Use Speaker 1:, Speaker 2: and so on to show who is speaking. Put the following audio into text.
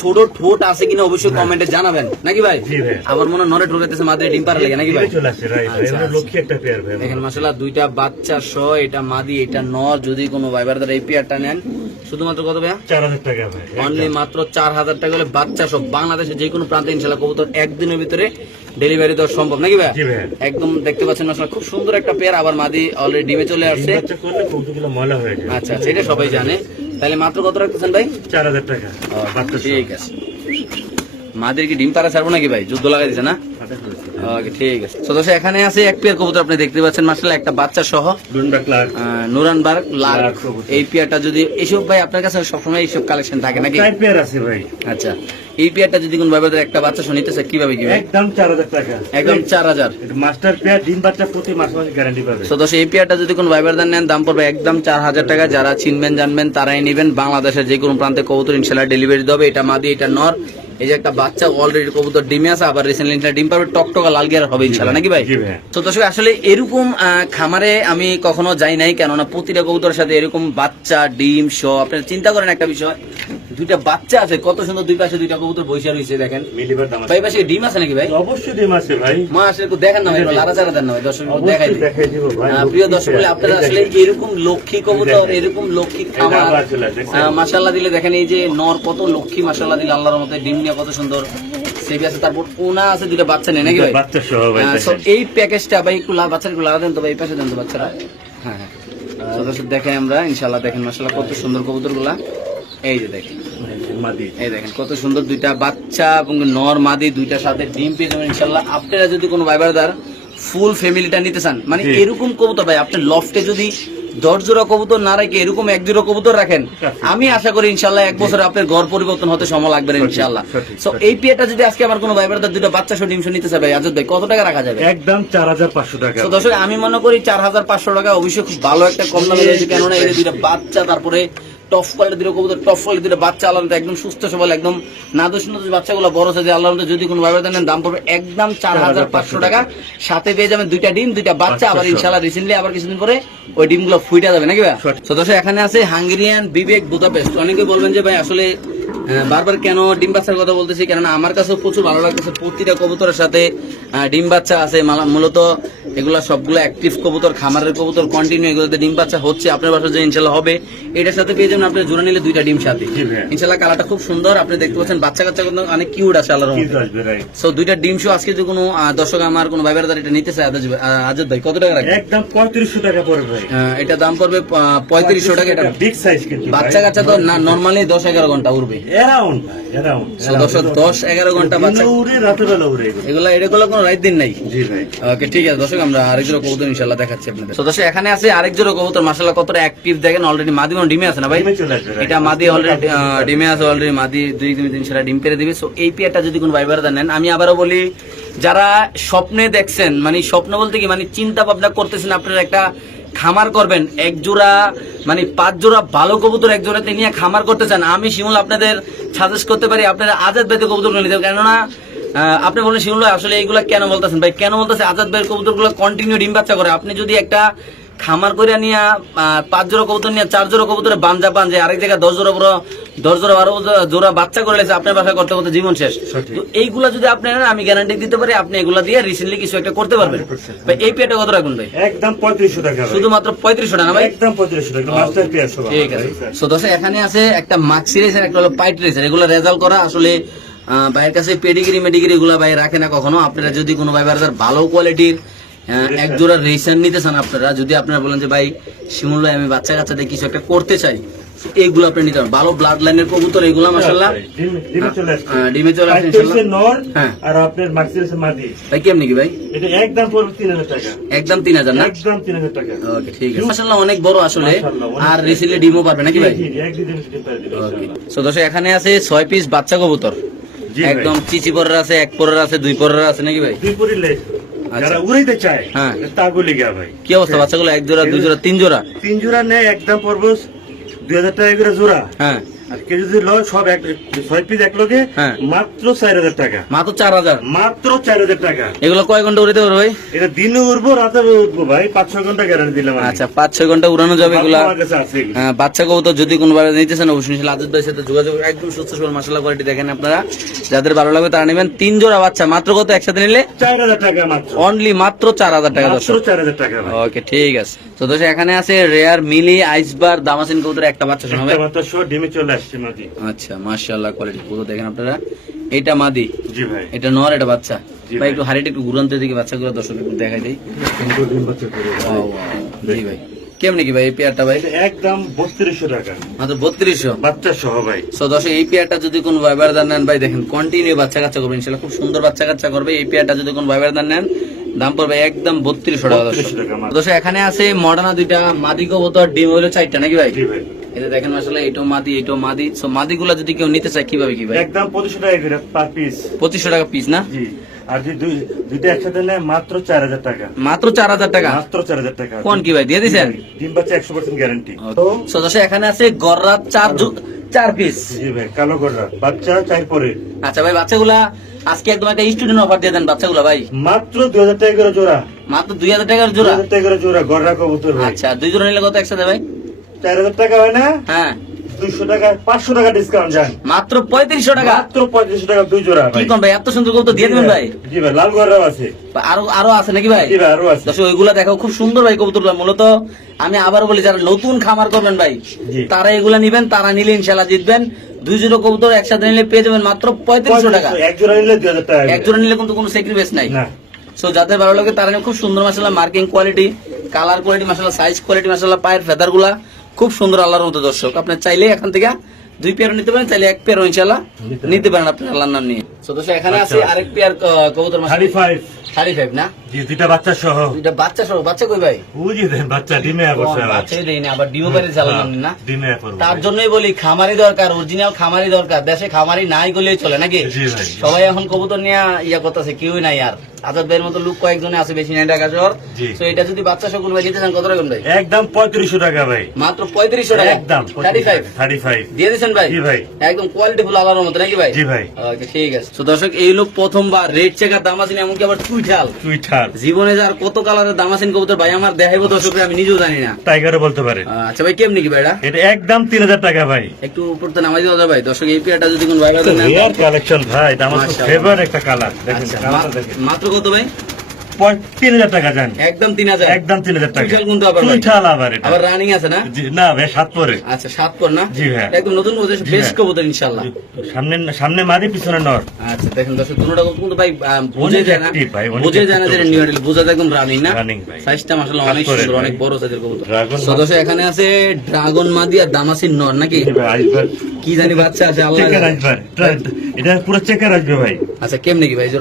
Speaker 1: ছোট ঠোঁট আছে কিনা অবশ্যই কমেন্টে জানাবেন। নাকি ভাই?
Speaker 2: জি
Speaker 1: মনে নরে ঠোঁটেছে মাদের ডিম পাড়া লেগে নাকি ভাই?
Speaker 2: চলে আসছে রাইট ভাই।
Speaker 1: আচ্ছা, আচ্ছা।
Speaker 2: লক্ষ্মী একটা পেয়ার ভাই
Speaker 1: দেখেন মাসাল্লাহ দুইটা বাচ্চা সহ এটা মাদি এটা নর। যদি কোনো ভাইবার দ্বারা এই পেয়ারটা নেন শুধুমাত্র কত ভাইয়া?
Speaker 2: চার হাজার টাকা
Speaker 1: অনলি মাত্র চার হাজার টাকা হলে বাচ্চা সব। বাংলাদেশে যে কোনো প্রান্তে ইনশাল্লাহ কবুতর একদিনের ভিতরে ডেলিভারি দেওয়া সম্ভব। নাকি ভাই? একদম দেখতে পাচ্ছেন মাসাল্লাহ খুব সুন্দর একটা পেয়ার আবার মাদি অলরেডি ডিমে চলে আসছে। আচ্ছা আচ্ছা এটা সবাই জানে। তাহলে মাত্র কত রাখতেছেন ভাই?
Speaker 2: চার হাজার টাকা
Speaker 1: ঠিক আছে। মাদের কি ডিম পাড়া ছাড়বো নাকি ভাই? যুদ্ধ লাগাই দিছে না? ওকে ঠিক আছে। তো এখানে আছে এক পেয়ার কবুতর আপনি দেখতে পাচ্ছেন মাসাল্লাহ একটা বাচ্চা সহ। নুরানবার্গ লাল
Speaker 2: লাল
Speaker 1: এই পেয়ারটা যদি এইসব ভাই আপনার কাছে সবসময় এইসব কালেকশন থাকে নাকি?
Speaker 2: চার পেয়ার আছে ভাই।
Speaker 1: আচ্ছা। এই পেয়ারটা যদি কোন ভাবে একটা বাচ্চা শুনিতেছে কীভাবে কি
Speaker 2: একদম চার হাজার টাকা।
Speaker 1: একদম চার হাজার।
Speaker 2: এটা মাস্টার পেয়ার ডিম বাচ্চা প্রতি মাসে মাসে গ্যারান্টি পাবে।
Speaker 1: তো দশ এই পেয়ারটা যদি কোন ভাইবার দেন নেন দাম পড়বে একদম চার হাজার টাকা। যারা চিনবেন জানবেন তারাই নেবেন। বাংলাদেশের যে কোনো প্রান্তে কবুতর ইনশাল্লাহ ডেলিভারি দেবে এটা মাদি এটা নর। এই যে একটা বাচ্চা অলরেডি কবুতর ডিমে আছে আবার রিসেন্টলি ডিম পাবে টকটকা লাল গিয়ার হবে ইনশাল্লাহ নাকি ভাই তো দর্শক আসলে এরকম খামারে আমি কখনো যাই নাই কেননা প্রতিটা কবুতরের সাথে এরকম বাচ্চা ডিম শ আপনারা চিন্তা করেন একটা বিষয় দুইটা বাচ্চা আছে কত সুন্দর দুই পাশে দুইটা কবুতর বসে রয়েছে দেখেন। ভাই পাশে ডিম আছে নাকি ভাই?
Speaker 2: অবশ্যই ডিম আছে ভাই।
Speaker 1: মা আসলে একটু দেখেন না ভাই লাড়া চাড়া দেন না ভাই দর্শক দেখাই প্রিয় দর্শক আপনারা আসলে এরকম লক্ষ্মী কবুতর এরকম লক্ষ্মী
Speaker 2: দেখছেন?
Speaker 1: মাসাল্লাহ দিলে দেখেন এই যে নর কত লক্ষ্মী মাসাল্লাহ দিলে আল্লাহর মতো ডিম নিয়ে কত সুন্দর সেবি আছে তারপর ওনা আছে দুইটা বাচ্চা নেই নাকি ভাই?
Speaker 2: বাচ্চা সহ ভাই দেখেন।
Speaker 1: এই প্যাকেজটা ভাই একটু বাচ্চার একটু লাগা দেন তো ভাই এই পাশে দেন তো বাচ্চারা। হ্যাঁ হ্যাঁ। আমরা ইনশাল্লাহ দেখেন মাসাল্লাহ কত সুন্দর কবুতরগুলা এই যে দেখেন।
Speaker 2: মাদি।
Speaker 1: এই দেখেন কত সুন্দর দুইটা বাচ্চা এবং নর মাদি দুইটার সাথে ডিম পেয়ে যাবেন ইনশাল্লাহ। আপনারা যদি কোনো ভাইবারদার ফুল ফ্যামিলিটা নিতে চান মানে এরকম কবুতর ভাই লফটে যদি দশ জোড়া কবুতর না রেখে এরকম এক জোড়া কবুতর রাখেন আমি আশা করি ইনশাল্লাহ এক বছরে আপনার ঘর পরিবর্তন হতে সময় লাগবে না ইনশাল্লাহ। এই পিয়াটা যদি আজকে আমার কোনো ভাইবারদার দুটো বাচ্চা সহ ডিম সহ নিতে চাই আজাদ ভাই কত টাকা রাখা যাবে?
Speaker 2: একদম চার হাজার পাঁচশো টাকা।
Speaker 1: তো দর্শক আমি মনে করি চার হাজার পাঁচশো টাকা অবশ্যই খুব ভালো একটা কম দামে রয়েছে। কেননা এই দুইটা বাচ্চা তারপরে টপ কোয়ালিটি দুটো কবুতর টপ কোয়ালিটি দুটো বাচ্চা আল্লাহ একদম সুস্থ সবল একদম নাদুস নাদুস বাচ্চাগুলো বড় সাইজে আল্লাহ যদি কোনো ভাবে দেন দাম পড়বে একদম চার হাজার পাঁচশো টাকা। সাথে পেয়ে যাবেন দুইটা ডিম দুইটা বাচ্চা আবার ইনশাল্লাহ রিসেন্টলি আবার কিছুদিন পরে ওই ডিমগুলো ফুইটা যাবে নাকি ভাই। তো দর্শক এখানে আছে হাঙ্গেরিয়ান বিবেক বুদাপেস্ট। অনেকে বলবেন যে ভাই আসলে বারবার কেন ডিম বাচ্চার কথা বলতেছি? কেননা আমার কাছেও প্রচুর ভালো লাগতেছে প্রতিটা কবুতরের সাথে ডিম বাচ্চা আছে মূলত এগুলা সবগুলো অ্যাক্টিভ কবুতর খামারের কবুতর কন্টিনিউ এগুলোতে ডিম বাচ্চা হচ্ছে আপনার বাসা যে ইনশাল্লাহ হবে এটার সাথে পেয়ে যাবেন আপনি জোড়া নিলে দুইটা ডিম সাথে। ইনশাল্লাহ কালারটা খুব সুন্দর আপনি দেখতে পাচ্ছেন বাচ্চা কাচ্চা কিন্তু অনেক কিউট আছে
Speaker 2: রাইট
Speaker 1: সো দুইটা ডিম শো আজকে যদি কোনো দর্শক আমার কোনো ভাইবার এটা নিতে চায় আজাদ ভাই- ভাই কত টাকা রাখবে
Speaker 2: একদম পঁয়ত্রিশশো টাকা পড়বে ভাই।
Speaker 1: এটা দাম পড়বে পঁয়ত্রিশশো টাকা এটা
Speaker 2: বিগ সাইজ কিন্তু
Speaker 1: বাচ্চা কাচ্চা তো নর্মালি দশ এগারো ঘণ্টা উড়বে।
Speaker 2: এরাউন্ড
Speaker 1: দশ এগারো ঘণ্টা বাচ্চা।
Speaker 2: উড়ে রাতের বেলা উড়ে এগুলো।
Speaker 1: এগুলো কোনো রাইট দিন নাই।
Speaker 2: জি ভাই।
Speaker 1: ওকে ঠিক আছে দর্শক আমরা আরেক জোড়া কবুতর ইনশাল্লাহ দেখাচ্ছি আপনাদের। তো এখানে আছে আরেক জোড়া কবুতর। কতটা অ্যাক্টিভ দেখেন। অলরেডি মাদি কোনো ডিমে আছে না ভাই. এটা মাদি অলরেডি ডিমে আছে অলরেডি মাদি দুই তিন দিন সেটা ডিম পেরে দিবে। সো এই পেয়ারটা যদি কোনো ভাইবার নেন আমি আবারও বলি যারা স্বপ্নে দেখছেন মানে স্বপ্ন বলতে কি মানে চিন্তা ভাবনা করতেছেন আপনারা একটা খামার করবেন এক জোড়া মানে পাঁচ জোড়া ভালো কবুতর এক জোড়াতে নিয়ে খামার করতে চান আমি শিমুল আপনাদের সাজেস্ট করতে পারি আপনারা আজাদ বেদে কবুতর নিতে হবে। কেননা আপনি বলেন শিমুল আসলে এইগুলা কেন বলতেছেন? ভাই কেন বলতেছে? আজাদ ভাইয়ের কবুতরগুলো কন্টিনিউ ডিম বাচ্চা করে। আপনি যদি একটা খামার করে নিয়ে পাঁচ জোড়া কবুতর নিয়ে চার জোড়া কবুতরে বাঞ্জা যে আরেক জায়গায় দশ জোড়া বড় দশ জোড়া বারো জোড়া- বাচ্চা করে লেছে আপনার বাসায় করতে করতে জীবন শেষ। তো এইগুলা যদি আপনি আমি গ্যারান্টি দিতে পারি আপনি এগুলা দিয়ে রিসেন্টলি কিছু একটা করতে পারবেন। ভাই এই পেটা কত রাখুন ভাই?
Speaker 2: একদম পঁয়ত্রিশশো টাকা
Speaker 1: শুধুমাত্র পঁয়ত্রিশশো টাকা ভাই?
Speaker 2: একদম পঁয়ত্রিশশো টাকা মাস্টার পেয়ার সব
Speaker 1: ঠিক আছে। সো দর্শক এখানে আছে একটা মাক্সি রেসার একটা হলো পাইট রেসার এগুলো রেজাল্ট করা আসলে ভাইয়ের কাছে পেডিগ্রি মেডিগ্রি এগুলো ভাই রাখে না কখনো। আপনারা যদি কোনো ভাই ভালো কোয়ালিটির এক জোড়া রেসার নিতে চান আপনারা যদি আপনারা বলেন যে ভাই শিমুল ভাই আমি বাচ্চা কাচ্চা কাচ্চাদের কিছু একটা করতে চাই এইগুলো আপনি নিতে পারেন। ভালো ব্লাড লাইনের কবুতর এগুলো মাসাল্লাহ
Speaker 2: ডিমে চলে আসছে।
Speaker 1: হ্যাঁ, হ্যাঁ।
Speaker 2: আর আপনার মাক্সিলাসে মাদি।
Speaker 1: ভাই কেমনি কি ভাই?
Speaker 2: এটা একদম পড়বে তিন হাজার টাকা।
Speaker 1: একদম তিন হাজার না?
Speaker 2: একদম তিন হাজার টাকা।
Speaker 1: ওকে ঠিক আছে। মাসাল্লাহ অনেক বড় আসলে। আর। রিসেন্টলি ডিমও পারবে নাকি ভাই?
Speaker 2: জি, জি, এক দুই দিন ডিম পাড়ে দিবে
Speaker 1: সো দর্শক এখানে আছে ছয় পিস বাচ্চা কবুতর। একদম চিচি পরের আছে এক পরের আছে দুই পরের আছে নাকি ভাই?
Speaker 2: দুই লেজ
Speaker 1: আচ্ছা।
Speaker 2: যারা উড়াইতে চায়
Speaker 1: হ্যাঁ।
Speaker 2: তাগুলি গা ভাই।
Speaker 1: কি অবস্থা বাচ্চাগুলো এক জোড়া দুই জোড়া তিন জোড়া?
Speaker 2: তিন জোড়া নেয় একদম পর্বস দুই হাজার টাকা করে জোড়া।
Speaker 1: হ্যাঁ।
Speaker 2: আর কেউ লয় সব এক ছয় পিস এক লোকে
Speaker 1: হ্যাঁ।
Speaker 2: মাত্র চার হাজার টাকা।
Speaker 1: মাত্র চার হাজার?
Speaker 2: মাত্র চার হাজার টাকা।
Speaker 1: এগুলো কয় ঘণ্টা উড়ে দেবো ভাই?
Speaker 2: এটা দিনে উঠবো রাতে উঠবো ভাই। পাঁচ ছয় ঘণ্টা গ্যারান্টি দিলাম
Speaker 1: আচ্ছা পাঁচ ছয় ঘণ্টা উড়ানো যাবে এগুলা।
Speaker 2: আমার কাছে আছে এগুলো।
Speaker 1: হ্যাঁ, বাচ্চা কবুতর যদি কোনোভাবে নিতেছেন অবশ্যই ইনশাল্লাহ ভাইয়ের সাথে যোগাযোগ একদম সুস্থ সবল মাসাল্লাহ কোয়ালিটি দেখেন আপনারা। যাদের ভালো লাগবে তারা নেবেন তিন জোড়া বাচ্চা। মাত্র কত একসাথে নিলে?
Speaker 2: চার হাজার টাকা মাত্র।
Speaker 1: অনলি মাত্র চার হাজার টাকা দর্শক।
Speaker 2: চার হাজার টাকা
Speaker 1: ওকে ঠিক আছে। তো দর্শক এখানে আছে রেয়ার মিলি আইসবার দামাসিন কবুতর একটা বাচ্চা শোনাবে।
Speaker 2: একটা শো ডিমে চলে আসছে
Speaker 1: আচ্ছা মাশাআল্লাহ কোয়ালিটি দেখেন আপনারা। এটা মাদি?
Speaker 2: জি ভাই।
Speaker 1: এটা নর এটা বাচ্চা? ভাই। একটু হাড়িটা একটু ঘুরান্ত দিকে বাচ্চাগুলো দর্শক একটু দেখাই দিই। জি ভাই। কেমনি কি ভাই এই পেয়ারটা ভাই?
Speaker 2: একদম বত্রিশশো টাকা।
Speaker 1: মাত্র বত্রিশশো?
Speaker 2: বাচ্চা সহ ভাই।
Speaker 1: সো দর্শক এই পেয়ারটা যদি কোন ভাইবার দান নেন ভাই দেখেন কন্টিনিউ বাচ্চা কাচ্চা করবে ইনশাল্লাহ খুব সুন্দর বাচ্চা কাচ্চা করবে। এই পেয়ারটা যদি কোন ভাইবার দান নেন দাম পড়বে একদম বত্রিশশো টাকা দর্শক।
Speaker 2: 3200 টাকা মাত্র।
Speaker 1: এখানে আছে মডার্না দুইটা মাদি কবুতর ডিম হলো চারটা নাকি ভাই। এটা দেখেন আসলে এটাও মাদি এটাও মাদি। সো মাদি গুলা যদি কেউ নিতে চায় কীভাবে কি ভাই?
Speaker 2: একদম পঁচিশশো টাকা করে পার পিস
Speaker 1: পঁচিশশো টাকা পিস না?
Speaker 2: জি। আর যদি দুই- দুইটা একসাথে নেয় মাত্র চার হাজার টাকা।
Speaker 1: মাত্র চার হাজার টাকা?
Speaker 2: মাত্র চার হাজার টাকা।
Speaker 1: কোন কি ভাই দিয়ে দিছেন?
Speaker 2: ডিম বাচ্চা একশো পার্সেন্ট গ্যারান্টি
Speaker 1: সো দর্শক এখানে আছে গররা চার চার পিস
Speaker 2: জি ভাই কালো গড়া বাচ্চা চাই পরে।
Speaker 1: আচ্ছা ভাই বাচ্চাগুলা আজকে একদম একটা স্টুডেন্ট অফার দিয়ে দেন বাচ্চাগুলা ভাই।
Speaker 2: মাত্র দুই হাজার টাকা করে জোড়া।
Speaker 1: মাত্র দুই হাজার টাকার জোড়া?
Speaker 2: হাজার টাকা করে জোড়া গড়া কবুতর ভাই।
Speaker 1: আচ্ছা দুই জোড়া নিলে কত একসাথে ভাই?
Speaker 2: চার হাজার টাকা হয় না?
Speaker 1: হ্যাঁ।
Speaker 2: দুইশো টাকা পাঁচশো টাকা ডিসকাউন্ট যান
Speaker 1: মাত্র পঁয়ত্রিশশো টাকা?
Speaker 2: মাত্র পঁয়ত্রিশশো টাকা দুই জোড়া।
Speaker 1: কি
Speaker 2: ভাই?
Speaker 1: এত সুন্দর কবুতর দিয়ে দেবেন ভাই।
Speaker 2: জি ভাই লাল গড়াও আছে।
Speaker 1: আরও আরও আছে নাকি ভাই?
Speaker 2: জি ভাই আরও আছে।
Speaker 1: দর্শক ওইগুলা দেখো খুব সুন্দর ভাই কবুতরগুলো। মূলত আমি আবার বলি যারা নতুন খামার করবেন ভাই তারা এগুলা নিবেন তারা নিলে ইনশাল্লাহ জিতবেন। দুই জোড়া কবুতর একসাথে নিলে পেয়ে যাবেন মাত্র পঁয়ত্রিশশো টাকা।
Speaker 2: এক জোড়া নিলে দুই হাজার টাকা
Speaker 1: এক জোড়া নিলে কিন্তু কোনো স্যাক্রিফাইস নাই। সো যাদের ভালো লাগে তারা খুব সুন্দর মাসাল্লাহ মার্কিং কোয়ালিটি কালার কোয়ালিটি মাসাল্লাহ সাইজ কোয়ালিটি মাসাল্লাহ পায়ের ফেদারগুলা। খুব সুন্দর আল্লাহর মতো দর্শক। আপনি চাইলে এখান থেকে দুই পেয়ার নিতে পারেন চাইলে এক পেয়ার ইনশাল্লাহ
Speaker 2: নিতে
Speaker 1: নিতে পারেন আপনি আল্লাহর নাম নিয়ে। তো দর্শক এখানে আছে
Speaker 2: আচ্ছা।
Speaker 1: আরেক পেয়ার কবুতর
Speaker 2: ফাইভ
Speaker 1: থার্টি ফাইভ না?
Speaker 2: জি দুইটা বাচ্চা সহ।
Speaker 1: দুইটা বাচ্চা সহ। বাচ্চা কই ভাই?
Speaker 2: বুঝি দেন বাচ্চা ডিমে বসে
Speaker 1: ও, বাচ্চাই না আবার ডিও বাইরে চালানো না?
Speaker 2: ডিমে পড়বে।
Speaker 1: তার জন্যই বলি খামারি দরকার অরিজিনাল খামারি দরকার। দেশে খামারি নাই গলেই চলে নাকি? সবাই এখন কবুতর নিয়ে ইয়া করতেছে কেউই নাই আর। আজাদ ভাইয়ের মতো লোক কয়েকজনে আছে বেশি নাই ঢাকা শহর। তো এটা যদি বাচ্চা সকল ভাই দিতে চান কত রকম ভাই?
Speaker 2: একদম পঁয়ত্রিশশো টাকা ভাই।
Speaker 1: মাত্র পঁয়ত্রিশশো টাকা?
Speaker 2: একদম
Speaker 1: থার্টি ফাইভ
Speaker 2: থার্টি ফাইভ
Speaker 1: দিয়ে দিচ্ছেন ভাই?
Speaker 2: জি ভাই।
Speaker 1: একদম কোয়ালিটি ফুল আলার মতো নাকি ভাই?
Speaker 2: জি ভাই।
Speaker 1: ওকে ঠিক আছে। তো দর্শক এই লোক প্রথমবার রেড চেকার দাম আছেন এমনকি আবার টুইঠাল
Speaker 2: টুইটার
Speaker 1: জীবনে যার কত কালারের দামাসিন কবুতর ভাই আমার দেখাইবো দর্শকরা আমি নিজেও জানি না।
Speaker 2: টাইগারও বলতে পারে।
Speaker 1: আচ্ছা ভাই কেমনি কি ভাইটা
Speaker 2: এটা একদম তিন হাজার টাকা ভাই।
Speaker 1: একটু উপর তো নামাই দেওয়া ভাই। দর্শক এই পেয়ারটা যদি কোন ভাই
Speaker 2: রেয়ার কালেকশন ভাই এটা আমার একটা কালার দেখেন
Speaker 1: আচ্ছা,
Speaker 2: দেখেন।
Speaker 1: মাত্র কত ভাই?
Speaker 2: তিন হাজার টাকা জান
Speaker 1: একদম তিন হাজার।
Speaker 2: একদম তিন হাজার টাকা।
Speaker 1: কিন্তু আবার
Speaker 2: চুইঠাল আবার
Speaker 1: আবার রানিং আছে না?
Speaker 2: না ভাই সাত পরে।
Speaker 1: আচ্ছা সাত পর না?
Speaker 2: জি ভাই।
Speaker 1: একদম নতুন ওদের বেশ কবুতর ইনশাল্লাহ
Speaker 2: সামনে সামনে মারি পিছনে নর।
Speaker 1: আচ্ছা দেখেন দর্শক দুটোটা কিন্তু ভাই আহ, যায় না।
Speaker 2: active ভাই, অনেক
Speaker 1: বোঝে যায় না যে
Speaker 2: কবুতর।
Speaker 1: নিউ আইডল বোঝা যায় একদম রানিং না। সাইজটা মাশাআল্লাহ অনেক সুন্দর অনেক বড় সাইজের কবুতর। সদস্য এখানে আছে ড্রাগন মাদি আর দামাসির নর নাকি? কি জানি বাচ্চা আছে আল্লাহ
Speaker 2: এটা পুরো চেকার আসবে ভাই।
Speaker 1: আচ্ছা কেমনি কি ভাই?